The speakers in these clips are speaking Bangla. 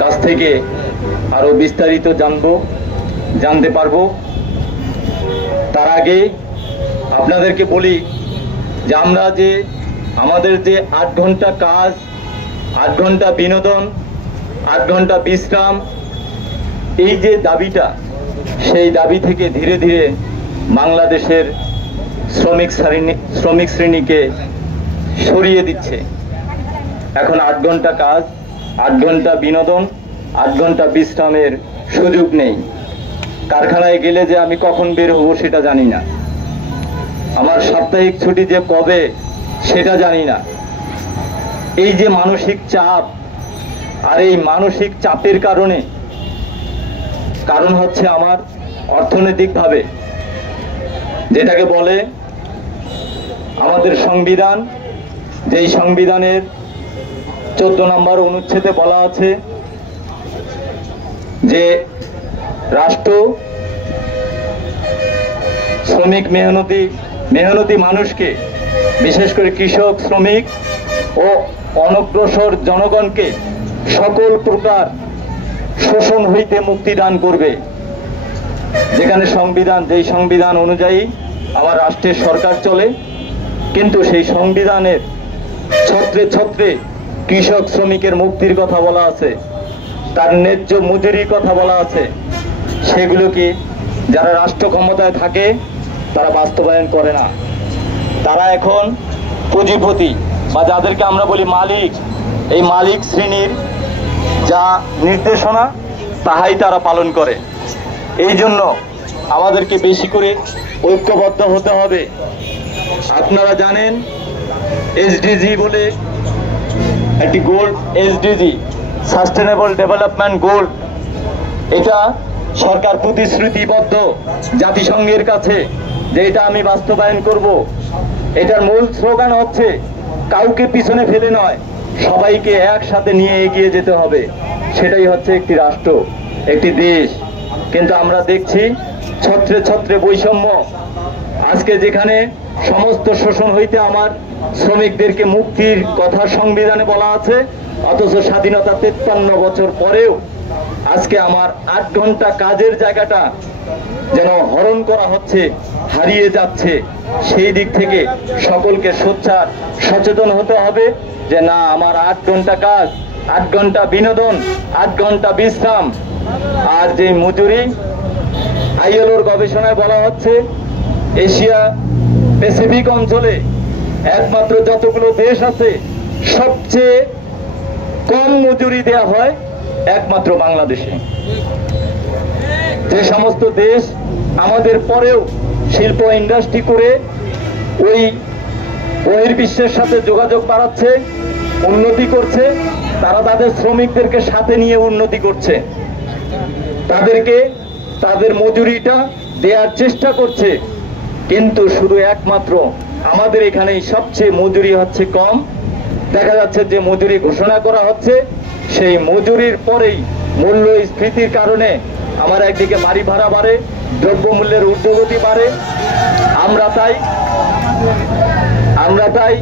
কাছ থেকে আরো বিস্তারিত জানতে পারবো। তার আগে আপনাদেরকে বলি যে আমরা যে আমাদের যে 8 ঘন্টা কাজ, 8 ঘন্টা বিনোদন, 8 ঘন্টা বিশ্রাম, এই যে দাবিটা, সেই দাবি থেকে ধীরে ধীরে বাংলাদেশের শ্রমিক শ্রেণীকে সরিয়ে দিচ্ছে। এখন 8 ঘন্টা কাজ, 8 ঘন্টা বিনোদন, 8 ঘন্টা বিশ্রামের সুযোগ নেই। কারখানায় গেলে যে আমি কখন বের হবো সেটা জানি না, আমার সাপ্তাহিক ছুটি যে কবে সেটা জানি না। এই যে মানসিক চাপ, আর এই মানসিক চাপের কারণ হচ্ছে আমার অর্থনৈতিকভাবে, যেটাকে বলে আমাদের সংবিধান, যেই সংবিধানের 14 নম্বর অনুচ্ছেদে বলা আছে যে রাষ্ট্র শ্রমিক মেহনতি মানুষকে, বিশেষ করে কৃষক, শ্রমিক ও অনগ্রসর জনগণকে সকল প্রকার শোষণ হইতে মুক্তি দান করবে। যেখানে যেই সংবিধান অনুযায়ী আমার রাষ্ট্রের সরকার চলে, কিন্তু সেই সংবিধানের ছত্রে ছত্রে কৃষক শ্রমিকের মুক্তির কথা বলা আছে, তার ন্যায্য মজুরির কথা বলা আছে। সেগুলোকে যারা রাষ্ট্র ক্ষমতায় থাকে তারা বাস্তবায়ন করে না। তারা এখন পুঁজিপতি বা যাদেরকে আমরা বলি মালিক, এই মালিক শ্রেণীর যা নির্দেশনা তাহাই তারা পালন করে। এই জন্য আমাদেরকে বেশি করে ঐক্যবদ্ধ হতে হবে। আপনারা জানেন এসডিজি বলে একটি গোল, এসডিজি সাস্টেনেবল ডেভেলপমেন্ট গোল, এটা সরকার প্রতিশ্রুতিবদ্ধ জাতিসংঘের কাছে যে এটা আমি বাস্তবায়ন করব। এটার মূল স্লোগান হচ্ছে কাউকে পিছনে ফেলে নয়, সবাইকে একসাথে নিয়ে এগিয়ে যেতে হবে। সেটাই হচ্ছে একটি রাষ্ট্র, একটি দেশ। কিন্তু আমরা দেখছি ছত্রে ছত্রে বৈষম্য। আজকে যেখানে সমস্ত শোষণ হইতে আমার শ্রমিকদেরকে মুক্তির কথা সংবিধানে বলা আছে, অথচ স্বাধীনতা 53 বছর পরেও আজকে আমার 8 ঘন্টা কাজের জায়গাটা যেন হরণ করা হচ্ছে, হারিয়ে যাচ্ছে। সেই দিক থেকে সকলকে সোচ্চার সচেতন হতে হবে যে না, আমার 8 ঘন্টা কাজ, 8 ঘন্টা বিনোদন, 8 ঘন্টা বিশ্রাম, আর যে মজুরি, আইএলওর গবেষণায় বলা হচ্ছে এশিয়া প্যাসিফিক অঞ্চলে একমাত্র যতগুলো দেশ আছে সবচেয়ে কম মজুরি দেয়া হয় একমাত্র বাংলাদেশে। যে সমস্ত দেশ আমাদের পরেও শিল্প ইন্ডাস্ট্রি করে ওই বহির্বিশ্বের সাথে যোগাযোগ বাড়াচ্ছে, উন্নতি করছে, তারা তাদের শ্রমিকদেরকে সাথে নিয়ে উন্নতি করছে, তাদেরকে তাদের মজুরিটা দেওয়ার চেষ্টা করছে। কিন্তু শুধু একমাত্র আমাদের এখানেই সবচেয়ে মজুরি হচ্ছে কম। দেখা যাচ্ছে যে মজুরি ঘোষণা করা হচ্ছে, সেই মজুরির পরেই মূল্যস্ফীতির কারণে আমার একদিকে বাড়ি ভাড়া বাড়ে, দ্রব্যমূল্যের ঊর্ধ্বগতি বাড়ে। আমরা তাই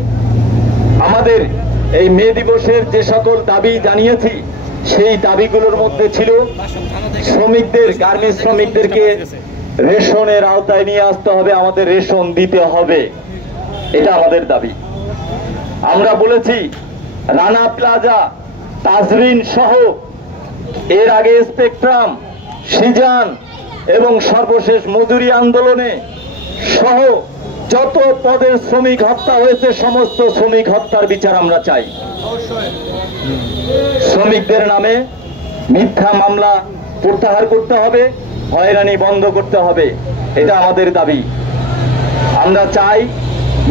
আমাদের এই মে দিবসের যে সকল দাবি জানিয়েছি, সেই দাবিগুলোর মধ্যে ছিল শ্রমিকদের, গার্মেন্টস শ্রমিকদেরকে রেশনের আওতায় নিয়ে আসতে হবে, আমাদের রেশন দিতে হবে, এটা আমাদের দাবি। আমরা বলেছি রানা প্লাজা, তাজরিন সহ, এর আগে স্পেকট্রাম, সিজান এবং সর্বশেষ মজুরি আন্দোলনে সহ যত পদের শ্রমিক হত্যা হয়েছে সমস্ত শ্রমিক হত্যার বিচার আমরা চাই। শ্রমিকদের নামে মিথ্যা মামলা প্রত্যাহার করতে হবে, হয়রানি বন্ধ করতে হবে, এটা আমাদের দাবি। আমরা চাই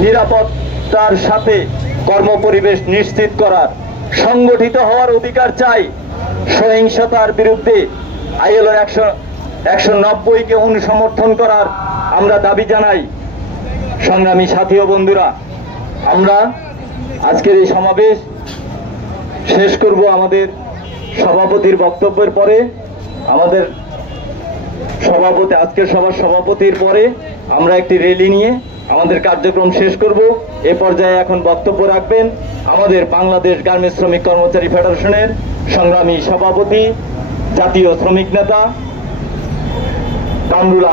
নিরাপত্তার সাথে কর্মপরিবেশ নিশ্চিত করার, সংগঠিত হওয়ার অধিকার চাই, সহিংসতার বিরুদ্ধে আইএলও 190-কে অনুসমর্থন করার আমরা দাবি জানাই। সংগ্রামী সাথী ও বন্ধুরা, আমরা আজকের এই সমাবেশ শেষ করব আমাদের সভাপতির বক্তব্যের পরে। আমাদের আজকের সভার সভাপতির পরে আমরা একটি র্যালি নিয়ে আমাদের কার্যক্রম শেষ করব। এ পর্যায়ে এখন বক্তব্য রাখবেন আমাদের বাংলাদেশ গার্মেন্টস শ্রমিক কর্মচারী ফেডারেশনের সংগ্রামী সভাপতি, জাতীয় শ্রমিক নেতা কামরুল